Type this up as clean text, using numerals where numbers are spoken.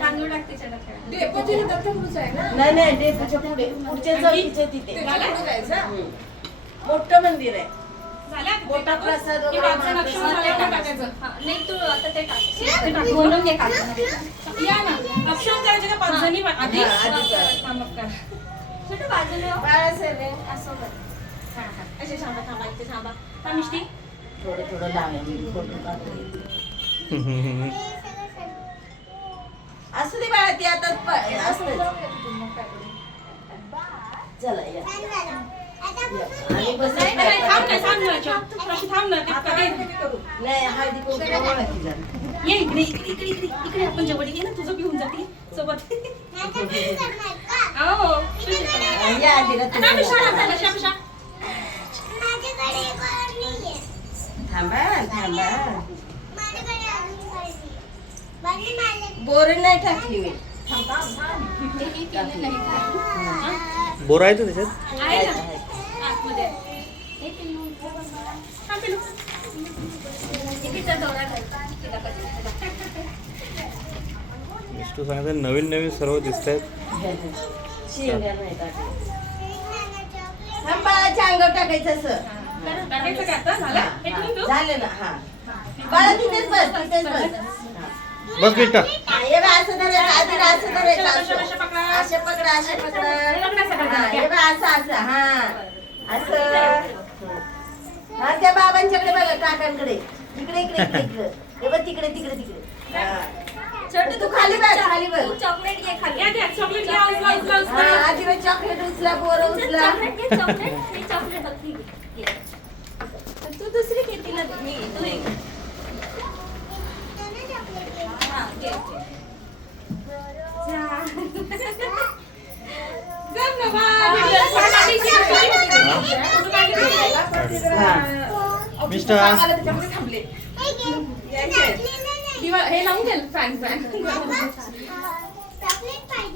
तांदूळ टाकते चटक डेपोची दत्तप्रभूच आहे ना? नाही नाही डेपोच्या पुढे पुढच्या चौकीच्या तिथे त्याच्या पुढे जायचं? मोठं मंदिर आहे. झाल्या मोठा प्रसाद की वगैरे पाचजण अक्षर झाल्यावर टाकायचं? नाही तू आता ते टाक बोलून घे काढून या ना अक्षर करायचे का 5 जणी आधी? हा, आधी करा. थांबा करा. छोटं बाजूला हो. बाळासाहेब आहे. असं कर. हा, हा. असे थांबा थांबा इथे थांबा. हा मिष्टी. थोडं थोडं लावा फोटो काढतो. असू दे बाळा, ती आता असतं. चला या. आणि बस नाही नाही थांब ना अशी थांब ना. ते कधी- नाही हळदी कुंकू ओळखी जरा. ये इकडे इकडे इकडे इकडे इकडे आपण जवळ ये ना तुझं घेऊन जाते सोबत. हो. या आधी ना थांब, शाळा, शाळा, शाळा. थांबा थांबा. बोर नाही टाकली मी. तेही केलं नाही. बोर आहे तो त्याच्यात. आहे ना आतमध्ये. हे पिल्लू. हा, पिलू. तिचा दौरा घालता. तिला कधी. मिस्टू सांगतात नवीन नवीन सर्व दिसत आहेत. शेंगा नाही टाकली. थांब बाळाच्या अंगावर टाकायचं असं. टाकायचं का आता? झालं? हे ठेवून देऊ? झालं ना. हा बाळा तिथेच बस तिथेच बस. बस बेटा. हे बघ असं धरायचं आधी असं धरायचं अशा असं. पकडा. असे पकडा असे पकडा. पकडा सगळं. हा, हे बघ असं असं हा असं. हा त्या बाबांच्याकडे बघा काकांकडे. इकडे इकडे इकडे इकडे. हे बघ तिकडे तिकडे तिकडे. हा. छोटं तू खाली बघ खाली बघ. तू चॉकलेट घे खाली. या द्या, चॉकलेट घ्या, उचला, उचला, उचला. हा आधी बघ चॉकलेट उचला बोर उचला. चॉकलेट घे चॉकलेट. हे चॉकलेट बघ ती घे. तू दुसरी घे तिला मी तू एक. हा घे. धन्यवाद. हा. मिस्टर. मला त्याच्यामध्ये थांबले. हे लावून घ्याल फॅन फॅन. चॉकलेट पाहिजे